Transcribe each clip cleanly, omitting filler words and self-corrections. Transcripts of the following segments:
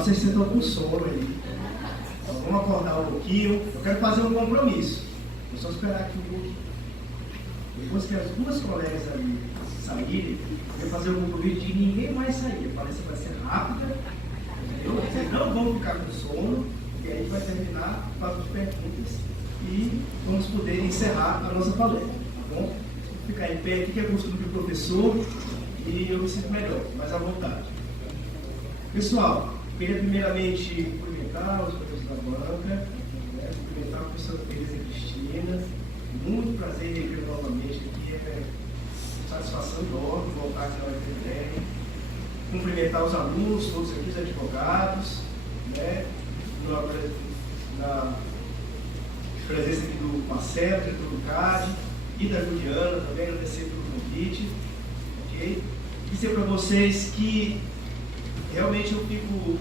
vocês estão com sono aí. Então, vamos acordar um pouquinho. Eu quero fazer um compromisso. Vou só esperar aqui um pouquinho. Depois que as duas colegas ali saírem, eu vou fazer um compromisso de ninguém mais sair. A palestra vai ser rápida. Entendeu? Vocês não vão ficar com sono. E aí a gente vai terminar com as perguntas. E vamos poder encerrar a nossa palestra. Tá bom? Vou ficar em pé aqui, que é costume do professor. E eu me sinto melhor, mais à vontade. Pessoal, queria primeiramente cumprimentar os professores da banca, cumprimentar a professora Tereza Cristina. Muito prazer em rever novamente aqui, é satisfação enorme voltar aqui na UFPR. Cumprimentar os alunos, todos aqui, os advogados, na presença aqui do Marcelo, do CAD e da Juliana, também agradecer pelo convite. Okay? Dizer para vocês que realmente eu fico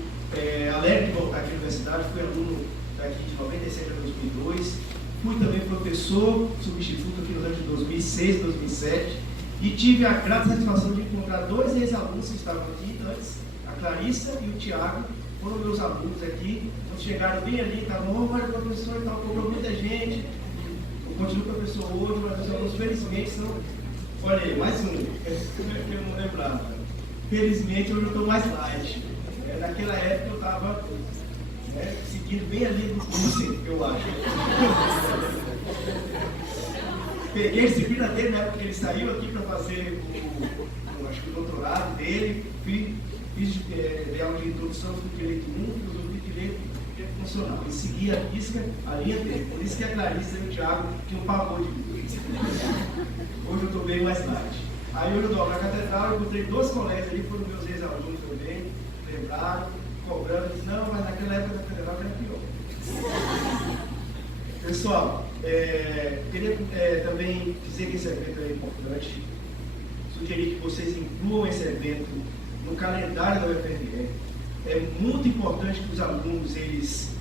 alegre de voltar aqui à universidade. Fui aluno daqui de 97 a 2002, fui também professor substituto aqui nos anos de 2006 e 2007 e tive a grata satisfação de encontrar dois ex-alunos que estavam aqui antes, a Clarissa e o Tiago, foram meus alunos aqui. Quando chegaram bem ali, estavam, mas o professor estava cobrando muita gente, eu continuo professor hoje, mas os alunos felizmente são, olha aí, mais um, que eu não lembrava. Felizmente hoje eu estou mais light. Naquela época eu estava seguindo bem ali do curso, eu acho. Peguei a disciplina dele na época que ele saiu aqui para fazer acho que o doutorado dele, fiz aula de introdução do direito 1, filosofia de direito funcional. E segui a risca, a linha dele. Por isso que a Clarissa e o Thiago tinham um pavor de mim. Hoje eu estou bem mais light. Aí hoje eu dou aula na catedral, eu encontrei dois colegas ali, foram meus ex-alunos também, lembraram, cobrando, disse, não, mas naquela época da catedral era pior. Pessoal, queria também dizer que esse evento é importante, sugerir que vocês incluam esse evento no calendário da UFRR. É muito importante que os alunos eles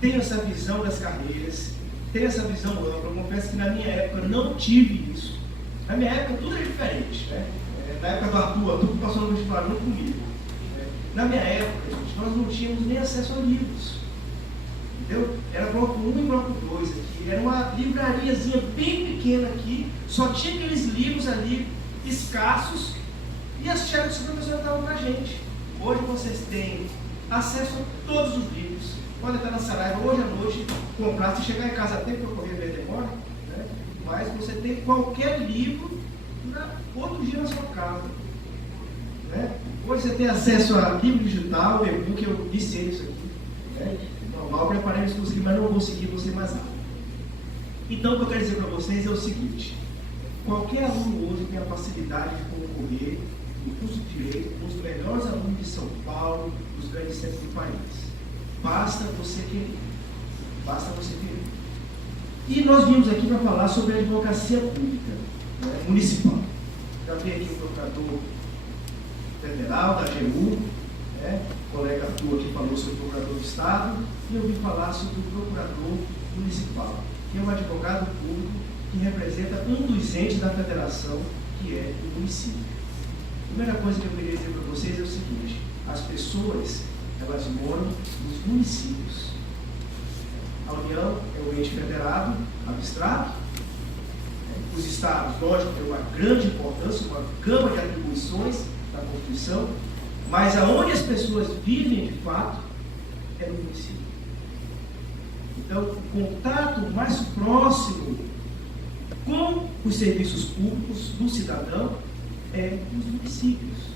tenham essa visão das carreiras, tenham essa visão ampla. Eu confesso que na minha época eu não tive isso. Na minha época tudo era diferente, né? Na época do Arthur que passou no vestibular não comigo. Na minha época, gente, nós não tínhamos nem acesso a livros. Entendeu? Era bloco 1 e bloco 2 aqui. Era uma livrariazinha bem pequena aqui, só tinha aqueles livros ali escassos e as chaves que os professores davam para a gente. Hoje vocês têm acesso a todos os livros. Pode estar na Saraiva hoje à noite, comprar, se chegar em casa até para correr bem demora, né? Mas você tem qualquer livro outro dia na sua casa. Né? Hoje você tem acesso a livro digital, e-book, eu disse isso aqui. Né? Normal, eu preparei um exclusivo, mas não vou conseguir você mais rápido. Então, o que eu quero dizer para vocês é o seguinte: qualquer aluno hoje tem a facilidade de concorrer no curso de Direito com os melhores alunos de São Paulo, dos grandes centros do país. Basta você querer. Basta você querer. E nós vimos aqui para falar sobre a advocacia pública, né, municipal. Já veio aqui o procurador federal, da AGU, né, o colega Arthur aqui falou sobre o procurador do Estado, e eu vim falar sobre o procurador municipal, que é um advogado público que representa um dos entes da federação, que é o município. A primeira coisa que eu queria dizer para vocês é o seguinte: as pessoas, elas moram nos municípios. A União é o ente federado, abstrato. Os estados, lógico, têm uma grande importância, uma gama de atribuições da Constituição, mas aonde as pessoas vivem de fato é no município. Então, o contato mais próximo com os serviços públicos do cidadão é nos municípios.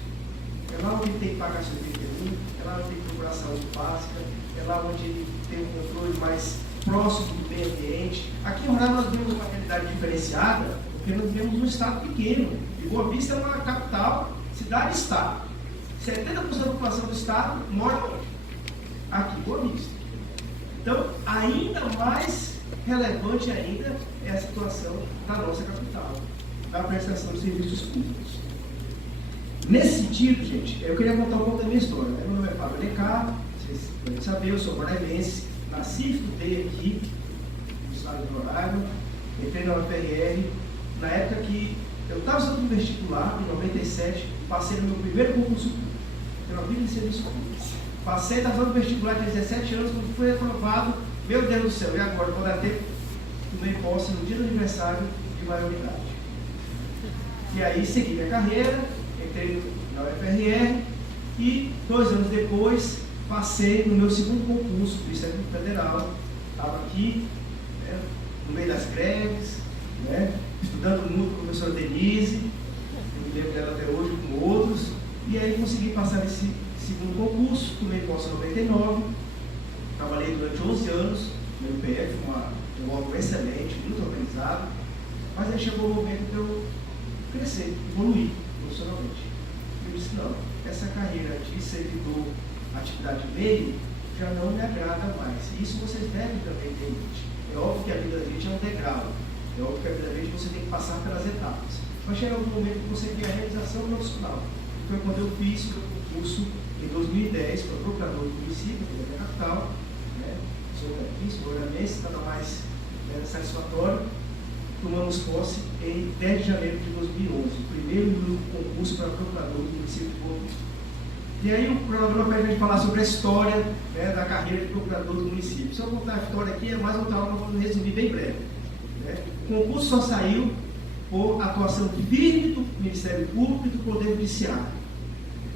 É lá onde ele tem que pagar seu IPTU, é lá onde tem que procurar saúde básica, é lá onde ele tem um controle mais próximo do meio ambiente. Aqui em Roraima nós vemos uma realidade diferenciada, porque nós vivemos um estado pequeno. E Boa Vista é uma capital, cidade-estado. 70% da população do estado mora onde? Aqui, em Boa Vista. Então, ainda mais relevante ainda é a situação da nossa capital, da prestação de serviços públicos. Nesse sentido, gente, eu queria contar um pouco da minha história. Meu nome é Fábio Alencar, vocês podem saber, eu sou paraibense, nasci e estudei aqui no estado de Roraima, entrei na UFRR, na época que eu estava estudando no vestibular, em 97, passei no meu primeiro concurso público, pela vida de serviço público. Passei, estava fazendo vestibular de 17 anos, quando fui aprovado, meu Deus do céu, e agora? Vou dar tempo, tomei posse no dia do aniversário de maioridade. E aí segui minha carreira, entrei na UFRR e 2 anos depois passei no meu segundo concurso do Instituto Federal. Estava aqui, né, no meio das greves, né, estudando muito com a professora Denise, eu me lembro dela até hoje, com outros, e aí consegui passar esse segundo concurso, tomei posse em 99, trabalhei durante 11 anos no UPF, um órgão excelente, muito organizado, mas aí chegou o momento de eu crescer, evoluir profissionalmente. Eu disse, não, essa carreira de servidor, atividade meio, já não me agrada mais. E isso vocês devem também ter em mente. É óbvio que a vida da gente é um degrau. É óbvio que a vida da gente você tem que passar pelas etapas. Mas chega um momento que você tem a realização profissional. Foi quando eu fiz o concurso em 2010 para procurador do município, aqui da minha capital. Né? Sou daqui, sou oranense, nada mais satisfatório. Tomamos posse em 10 de janeiro de 2011, o primeiro concurso para procurador do município de Boa Vista. E aí o procurador pede a gente falar sobre a história, né, da carreira de procurador do município. Se eu contar a história aqui, é mais um tal, vou resumir bem breve. Né? O concurso só saiu por atuação firme do Ministério Público e do Poder Judiciário.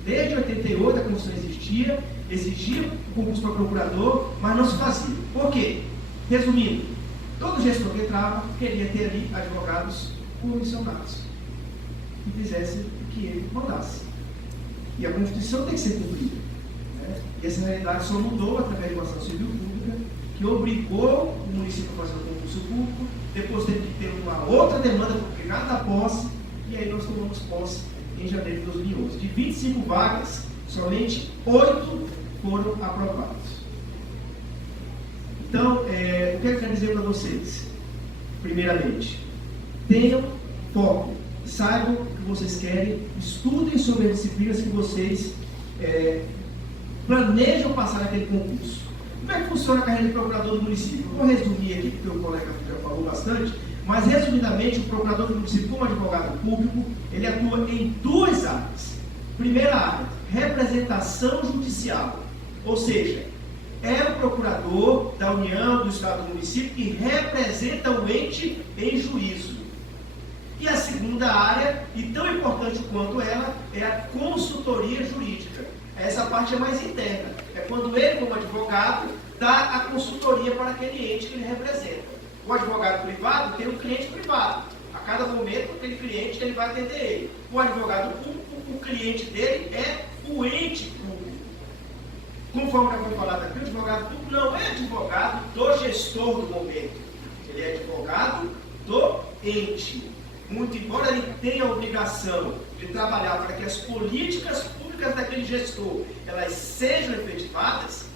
Desde 88 a Constituição exigia o concurso para procurador, mas não se fazia. Por quê? Resumindo, todo gestor que entrava queria ter ali advogados comissionados que fizessem o que ele mandasse. E a Constituição tem que ser cumprida. Né? E essa realidade só mudou através de uma ação civil pública que obrigou o município a fazer um concurso público, depois teve que ter uma outra demanda porque nada posse, e aí nós tomamos posse em janeiro de 2011. De 25 vagas, somente 8 foram aprovadas. Então, o que eu quero dizer para vocês? Primeiramente, tenham foco, saibam o que vocês querem, estudem sobre as disciplinas que vocês planejam passar naquele concurso. Como é que funciona a carreira de procurador do município? Eu vou resumir aqui, porque o colega já falou bastante, mas resumidamente, o procurador do município, como advogado público, ele atua em 2 áreas. Primeira área, representação judicial, ou seja, é o procurador da União, do Estado, do município que representa o ente em juízo. E a segunda área, e tão importante quanto ela, é a consultoria jurídica. Essa parte é mais interna. É quando ele, como advogado, dá a consultoria para aquele ente que ele representa. O advogado privado tem um cliente privado. A cada momento, aquele cliente ele vai atender ele. O advogado público, o cliente dele é o ente público. Conforme já foi falado aqui, o advogado público não é advogado do gestor do momento. Ele é advogado do ente. Muito embora ele tenha a obrigação de trabalhar para que as políticas públicas daquele gestor elas sejam efetivadas,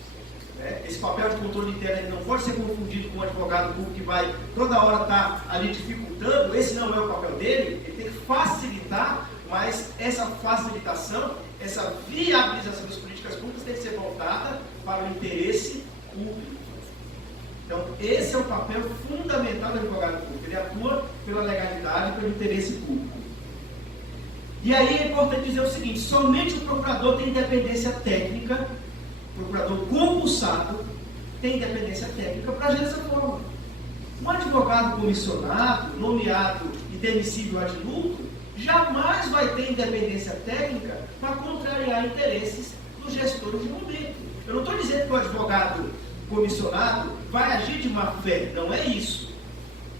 né? Esse papel de controle interno ele não pode ser confundido com um advogado público que vai toda hora estar ali dificultando. Esse não é o papel dele. Ele tem que facilitar, mas essa facilitação, essa viabilização das políticas públicas tem que ser voltada para o interesse público. Então, esse é o papel fundamental do advogado público. Ele atua pela legalidade e pelo interesse público. E aí é importante dizer o seguinte: somente o procurador tem independência técnica, o procurador concursado tem independência técnica para agir dessa forma. Um advogado comissionado, nomeado e demissível ad nutum, jamais vai ter independência técnica para contrariar interesses dos gestores de momento. Eu não estou dizendo que o advogado comissionado vai agir de má fé, não é isso.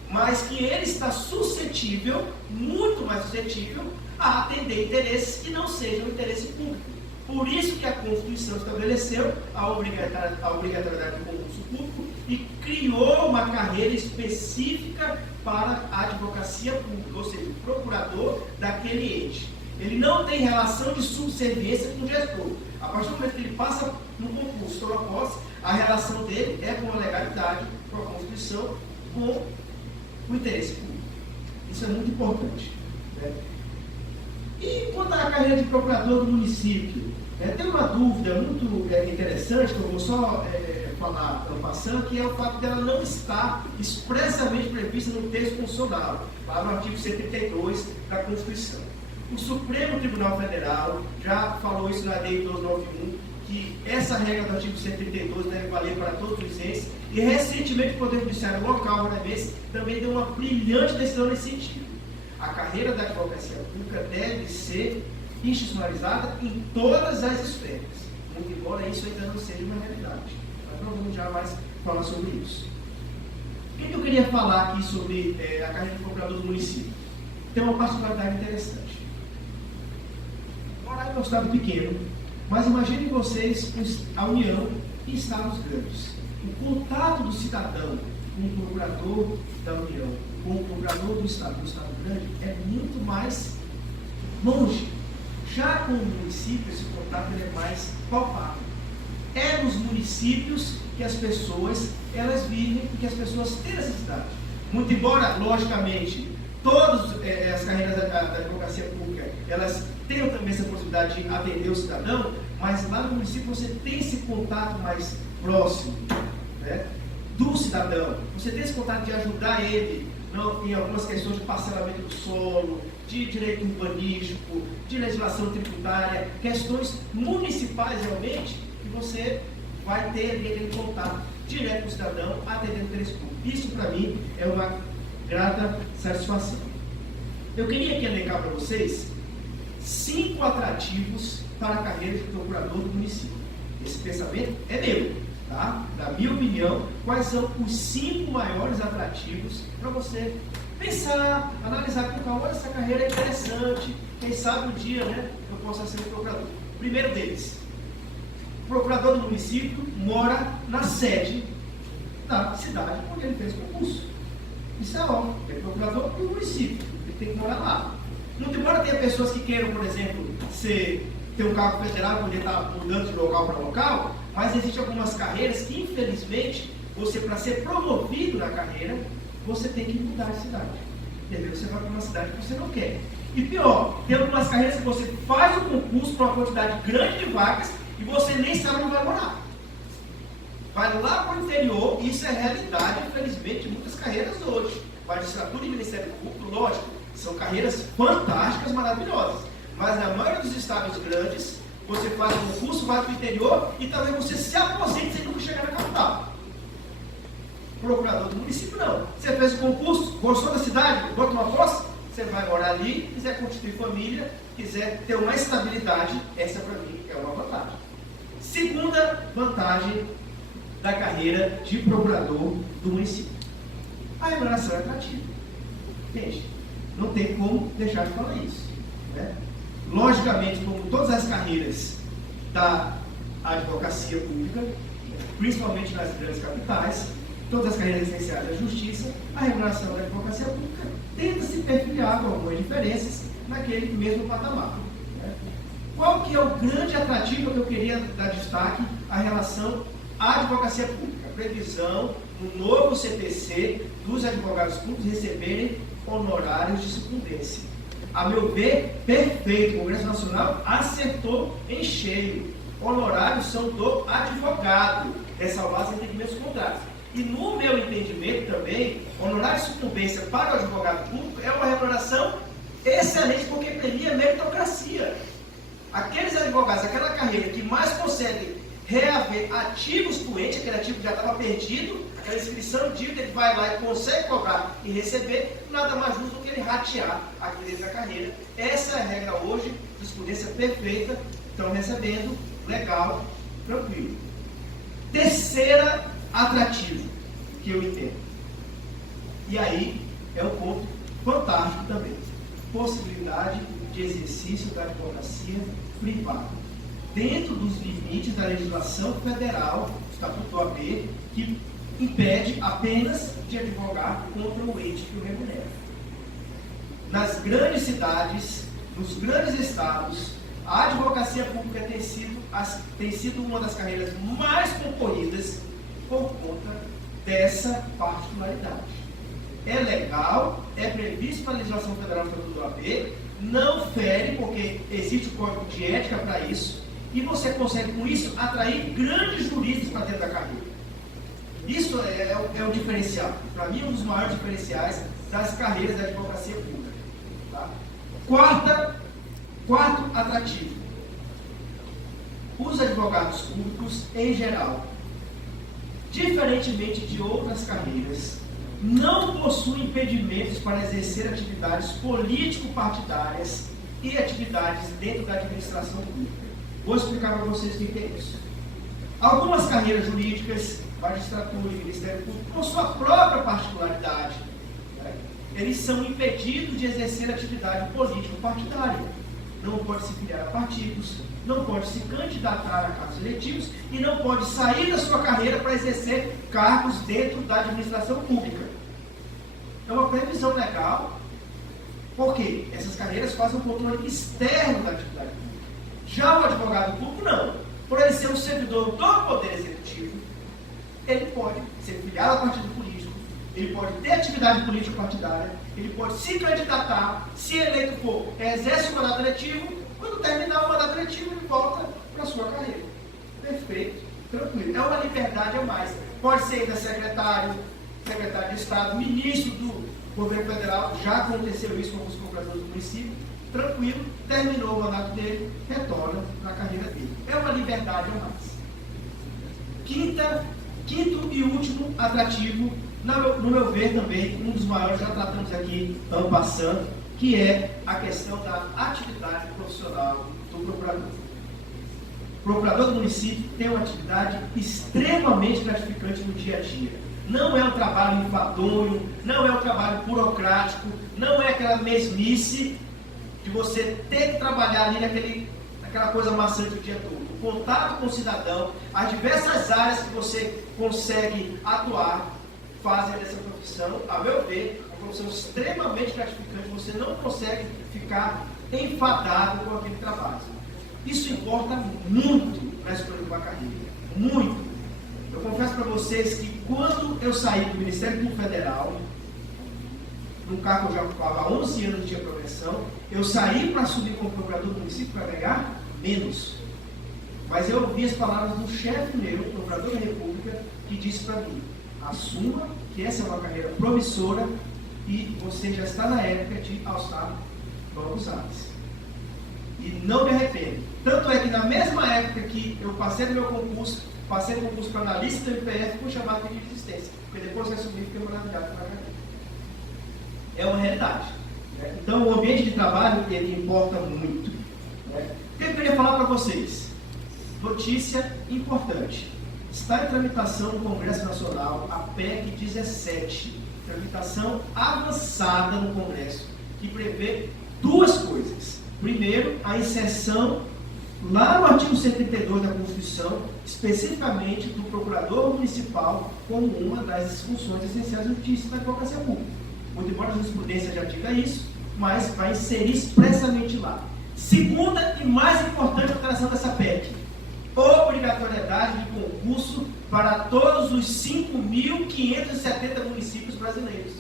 Mas que ele está suscetível, muito mais suscetível, a atender interesses que não sejam interesse público. Por isso que a Constituição estabeleceu a obrigatoriedade do concurso público e criou uma carreira específica para a advocacia pública, ou seja, o procurador daquele ente. Ele não tem relação de subserviência com o gestor. A partir do momento que ele passa no concurso, toma posse, a relação dele é com a legalidade, com a Constituição, com o interesse público. Isso é muito importante. Né? E quanto à carreira de procurador do município, tem uma dúvida muito interessante, que eu vou só falar no passando, que é o fato dela não estar expressamente prevista no texto constitucional, lá no artigo 132 da Constituição. O Supremo Tribunal Federal já falou isso na Lei 1291, que essa regra do artigo 132 deve valer para todos os entes, e recentemente o Poder Judiciário local, também deu uma brilhante decisão nesse sentido. A carreira da advocacia pública deve ser institucionalizada em todas as esferas, muito embora isso ainda não seja uma realidade. Mas não vamos jamais falar sobre isso. O que eu queria falar aqui sobre a carreira de procurador do município? Tem uma particularidade interessante. Morar em um estado pequeno, mas imaginem vocês a união em estados grandes. O contato do cidadão com o procurador da União, com o procurador do estado grande, é muito mais longe. Já com o município, esse contato é mais palpável. É nos municípios que as pessoas elas vivem e que as pessoas têm necessidade. Muito embora, logicamente, todas as carreiras da advocacia pública, elas tenham também essa possibilidade de atender o cidadão, mas lá no município você tem esse contato mais próximo, né, do cidadão. Você tem esse contato de ajudar ele em algumas questões de parcelamento do solo, de direito urbanístico, de legislação tributária, questões municipais realmente, que você vai ter ali aquele contato direto com o cidadão, atendendo o interesse público. Isso, para mim, é uma grata satisfação. Eu queria aqui elencar para vocês 5 atrativos para a carreira de procurador do município. Esse pensamento é meu, tá? Na minha opinião, quais são os 5 maiores atrativos para você pensar, analisar com calma. Olha, essa carreira é interessante, quem sabe um dia, né, eu possa ser um procurador. Primeiro deles, o procurador do município mora na sede da cidade onde ele fez concurso. Isso é óbvio, ele é procurador do município, ele tem que morar lá. Muito embora tenha pessoas que queiram, por exemplo, ter um cargo federal, poder estar mudando de local para local, mas existem algumas carreiras que, infelizmente, você, para ser promovido na carreira, você tem que mudar de cidade. Entendeu? Você vai para uma cidade que você não quer. E pior, tem algumas carreiras que você faz o concurso para uma quantidade grande de vagas e você nem sabe onde vai morar. Vai lá para o interior, isso é realidade, infelizmente, de muitas carreiras hoje. Magistratura e Ministério Público, lógico, são carreiras fantásticas, maravilhosas. Mas na maioria dos estados grandes, você faz um concurso, vai para o interior e talvez você se aposente sem nunca chegar na capital. Procurador do município, não. Você fez o concurso, gostou da cidade, bota uma posse, você vai morar ali, quiser constituir família, quiser ter uma estabilidade, essa para mim é uma vantagem. Segunda vantagem da carreira de procurador do município. A remuneração é atrativa. Gente, não tem como deixar de falar isso, né? Logicamente, como todas as carreiras da advocacia pública, principalmente nas grandes capitais, todas as carreiras essenciais da justiça, a remuneração da advocacia pública tenta se perfilhar com algumas diferenças naquele mesmo patamar, né? Qual que é o grande atrativo que eu queria dar destaque à relação à advocacia pública? A previsão no novo CPC dos advogados públicos receberem honorários de sucumbência. A meu ver, perfeito. O Congresso Nacional acertou em cheio. Honorários são do advogado, ressalvados em entendimentos contrários. E no meu entendimento também, honorário de sucumbência para o advogado público é uma remuneração excelente, porque premia a meritocracia. Aqueles advogados, aquela carreira que mais conseguem reaver ativos fluentes, aquele ativo que já estava perdido, aquela inscrição de dívida, ele vai lá e consegue cobrar e receber, nada mais justo do que ele ratear aquele da carreira. Essa é a regra hoje, jurisprudência perfeita, estão recebendo, legal, tranquilo. Terceira atrativo que eu entendo. E aí é um ponto fantástico também. Possibilidade de exercício da advocacia privada, dentro dos limites da legislação federal, Estatuto OAB, que impede apenas de advogar contra o ente que o remunera. Nas grandes cidades, nos grandes estados, a advocacia pública tem sido uma das carreiras mais concorridas por conta dessa particularidade. É legal, é previsto pela legislação federal do Estatuto OAB, não fere, porque existe o código de ética para isso, e você consegue, com isso, atrair grandes juristas para dentro da carreira. Isso é o diferencial. Para mim, um dos maiores diferenciais das carreiras da advocacia pública. Tá? Quarto atrativo. os advogados públicos em geral, diferentemente de outras carreiras, não possuem impedimentos para exercer atividades político-partidárias e atividades dentro da administração pública. Vou explicar para vocês o que é isso. Algumas carreiras jurídicas, magistratura e Ministério Público, com sua própria particularidade, né, eles são impedidos de exercer atividade político-partidária. Não pode se filiar a partidos, não pode se candidatar a cargos eletivos e não pode sair da sua carreira para exercer cargos dentro da administração pública. É uma previsão legal, porque essas carreiras fazem um controle externo da atividade pública. Já o advogado público, não. Por ele ser um servidor do Poder Executivo, ele pode ser filiado a partido político, ele pode ter atividade político-partidária, ele pode se candidatar, se eleito for, exerce o mandato eletivo, quando terminar o mandato eletivo, ele volta para a sua carreira. Perfeito, tranquilo. É uma liberdade a mais. Pode ser ainda secretário de Estado, ministro do governo federal, já aconteceu isso com os procuradores do município, tranquilo, terminou o mandato dele, retorna na carreira dele. É uma liberdade a mais. Quinto e último atrativo, no meu ver também, um dos maiores, já tratamos aqui, ano passando, que é a questão da atividade profissional do procurador. O procurador do município tem uma atividade extremamente gratificante no dia a dia. Não é um trabalho enfadonho, não é um trabalho burocrático, não é aquela mesmice de você ter que trabalhar ali naquela coisa maçante o dia todo. O contato com o cidadão, as diversas áreas que você consegue atuar, fazem dessa profissão, a meu ver, uma profissão extremamente gratificante. Você não consegue ficar enfadado com aquele trabalho. Isso importa muito na escolha de uma carreira. Muito. Eu confesso para vocês que quando eu saí do Ministério Público Federal, num cargo que eu já ocupava há 11 anos de progressão, eu saí para assumir como procurador do município para ganhar menos. Mas eu ouvi as palavras do chefe meu, procurador da República, que disse para mim: assuma que essa é uma carreira promissora e você já está na época de alçar novos ares. E não me arrependo. Tanto é que na mesma época que eu passei no meu concurso, passei no concurso para analista do MPF, fui chamado de desistência, porque depois que assumi, fiquei maravilhado com a carreira. É uma realidade. Né? Então, o ambiente de trabalho, ele importa muito. Né? O que eu queria falar para vocês? Notícia importante. Está em tramitação no Congresso Nacional a PEC 17, tramitação avançada no Congresso, que prevê duas coisas. Primeiro, a inserção lá no artigo 132 da Constituição, especificamente do procurador municipal como uma das funções essenciais da justiça da advocacia pública. Muito embora a jurisprudência já diga isso, mas vai inserir expressamente lá. Segunda e mais importante alteração dessa PEC: obrigatoriedade de concurso para todos os 5.570 municípios brasileiros.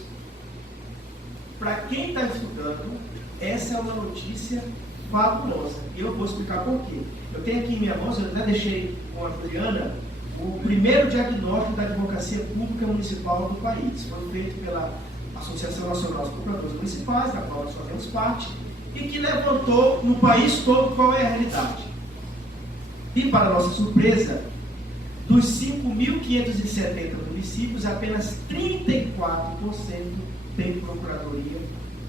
Para quem está estudando, essa é uma notícia fabulosa. E eu vou explicar por quê. Eu tenho aqui em minha mão, eu até deixei com a Juliana, o primeiro diagnóstico da advocacia pública municipal do país. Foi feito pela Associação Nacional dos Procuradores Municipais, da qual nós fazemos parte, e que levantou no país todo qual é a realidade. E, para nossa surpresa, dos 5.570 municípios, apenas 34% têm procuradoria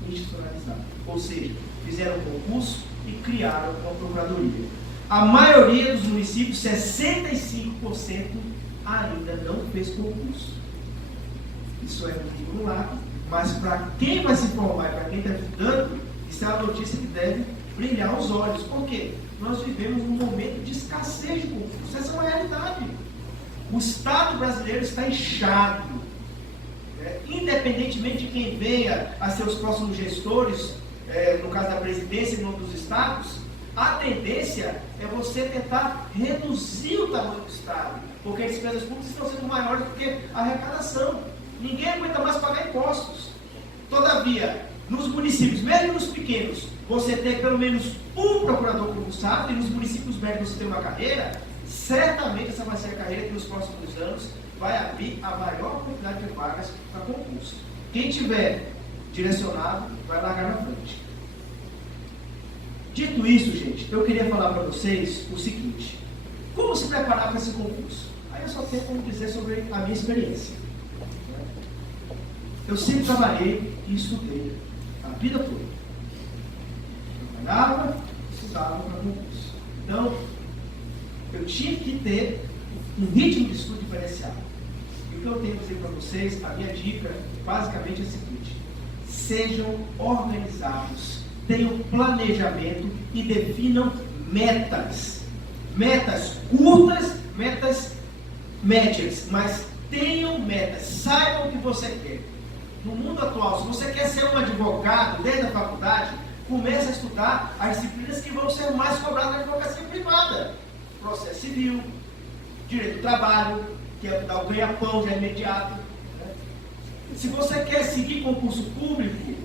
institucionalizada. Ou seja, fizeram um concurso e criaram uma procuradoria. A maioria dos municípios, 65%, ainda não fez concurso. Isso é muito no lado, mas para quem vai se formar e para quem está estudando, isso é uma notícia que deve brilhar os olhos. Por quê? Nós vivemos num momento de escassez de concurso. Essa é uma realidade. O Estado brasileiro está inchado. Independentemente de quem venha a ser os próximos gestores, no caso da presidência e em outros estados, a tendência é você tentar reduzir o tamanho do Estado, porque as despesas públicas estão sendo maiores do que a arrecadação. Ninguém aguenta mais pagar impostos. Todavia, nos municípios, mesmo nos pequenos, você tem pelo menos um procurador concursado, e nos municípios médios você tem uma carreira, certamente essa vai ser a carreira que nos próximos anos vai abrir a maior quantidade de vagas para concurso. Quem tiver direcionado, vai largar na frente. Dito isso, gente, eu queria falar para vocês o seguinte: Como se preparar para esse concurso? Aí eu só tenho como dizer sobre a minha experiência. Eu sempre trabalhei e estudei a vida toda. Eu trabalhava, estudava para concurso. Então, eu tinha que ter um ritmo de estudo diferenciado. E o que eu tenho que dizer para vocês, a minha dica, basicamente é a seguinte: sejam organizados, tenham planejamento e definam metas. Metas curtas, metas médias, mas tenham metas, saibam o que você quer. No mundo atual, se você quer ser um advogado desde a faculdade, comece a estudar as disciplinas que vão ser mais cobradas na advocacia privada. Processo civil, direito do trabalho, que é dar o ganha-pão já imediato. Né? Se você quer seguir concurso público,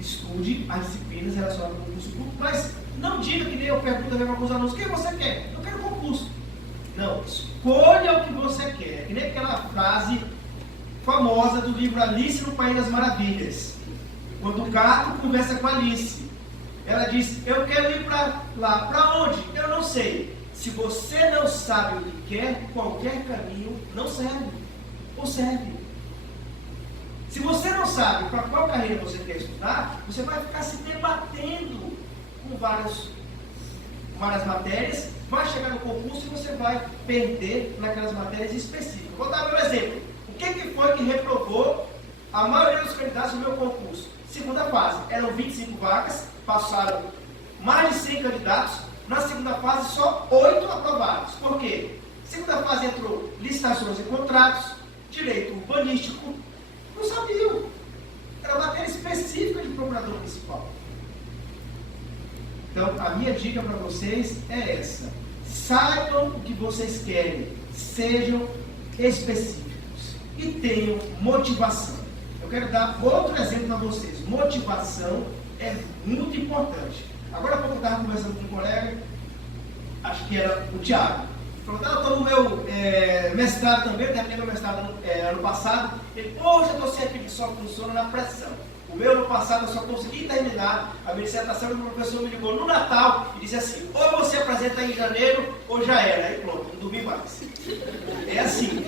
estude as disciplinas relacionadas ao concurso público, mas não diga que nem eu pergunto para alguns alunos: o que você quer? Eu quero concurso. Não, escolha o que você quer. Que nem aquela frase famosa do livro Alice no País das Maravilhas. Quando o gato conversa com a Alice, ela diz: eu quero ir para lá. Para onde? Eu não sei. Se você não sabe o que quer, qualquer caminho não serve. Ou serve. Se você não sabe para qual carreira você quer estudar, você vai ficar se debatendo com várias matérias, vai chegar no concurso e você vai perder naquelas matérias específicas. Vou dar um exemplo. O que foi que reprovou a maioria dos candidatos no meu concurso? Segunda fase, eram 25 vagas, passaram mais de 100 candidatos. Na segunda fase, só 8 aprovados. Por quê? Segunda fase entrou licitações e contratos, direito urbanístico. Não sabiam. Era matéria específica de procurador municipal. Então, a minha dica para vocês é essa: saibam o que vocês querem, sejam específicos e tenham motivação. Eu quero dar outro exemplo para vocês. Motivação é muito importante. Agora há pouco eu estava conversando com um colega, acho que era o Thiago. Falou: eu estou no meu mestrado também, eu terminei meu mestrado ano passado. Ele: poxa, eu estou sem aquele que só funciona na pressão. O meu ano passado eu só consegui terminar a minha dissertação e o professor me ligou no Natal e disse assim: ou você apresenta em janeiro ou já era. Aí pronto, não dormi mais. É assim.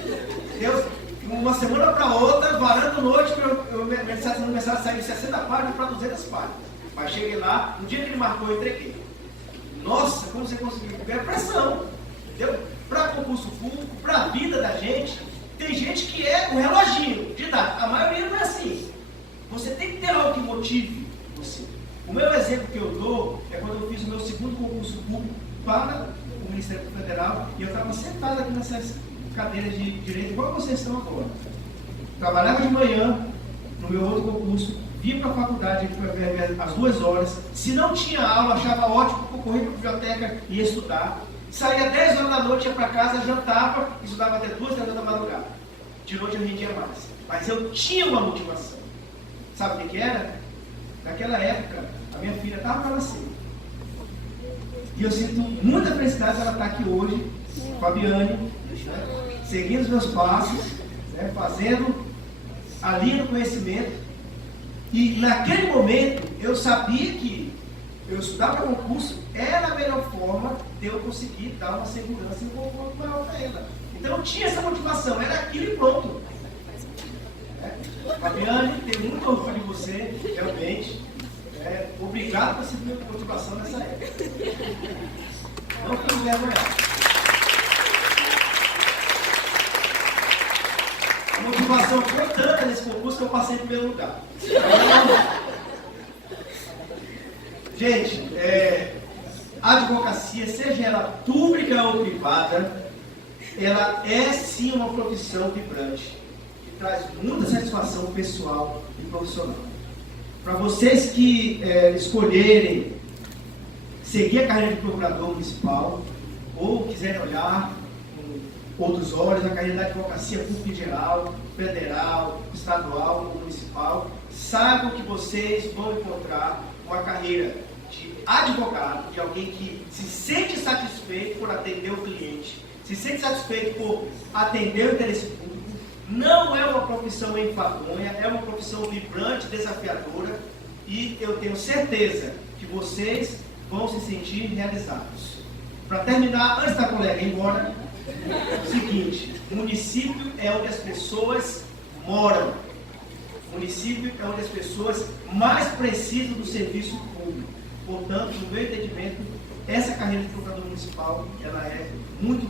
Deus, uma semana para outra, varando noite, minha dissertação no mestrado saiu de 60 páginas para 200 páginas. Mas cheguei lá, no dia que ele marcou, eu entreguei. Nossa, como você conseguiu? É pressão. Entendeu? Para concurso público, para a vida da gente, tem gente que é o reloginho de dar. A maioria não é assim. Você tem que ter algo que motive você. O meu exemplo que eu dou é quando eu fiz o meu segundo concurso público para o Ministério Federal e eu estava sentado aqui nessas cadeiras de direito, igual vocês estão agora. Trabalhava de manhã no meu outro concurso, vinha para a faculdade às 2 horas. Se não tinha aula, achava ótimo, corria para a biblioteca e ia estudar. Saía 10 horas da noite, ia para casa, jantava, estudava até 2 da madrugada. De noite eu rendia mais. Mas eu tinha uma motivação. Sabe o que era? Naquela época, a minha filha estava para nascer. E eu sinto muita felicidade ela estar aqui hoje, Fabiane, né, seguindo os meus passos, né, fazendo a linha do conhecimento. E naquele momento, eu sabia que eu estudar para concurso era a melhor forma de eu conseguir dar uma segurança e um conforto maior para ela. Então eu tinha essa motivação, era aquilo e pronto. Fabiane, tenho muito orgulho de você, realmente. Obrigado por ser minha motivação nessa época. Não fique envergonhado. A motivação foi tanta nesse concurso que eu passei em primeiro lugar. Gente, a advocacia, seja ela pública ou privada, ela é sim uma profissão vibrante, que traz muita satisfação pessoal e profissional. Para vocês que escolherem seguir a carreira de procurador municipal, ou quiserem olhar com outros olhos a carreira da advocacia pública em geral, federal, estadual ou municipal, saibam que vocês vão encontrar uma carreira de advogado, de alguém que se sente satisfeito por atender o cliente, se sente satisfeito por atender o interesse público. Não é uma profissão enfadonha, é uma profissão vibrante, desafiadora, e eu tenho certeza que vocês vão se sentir realizados. Para terminar, antes da colega ir embora, o seguinte: município é onde as pessoas moram. Município é onde as pessoas mais precisam do serviço público. Portanto, no meu entendimento, essa carreira de procurador municipal, ela é muito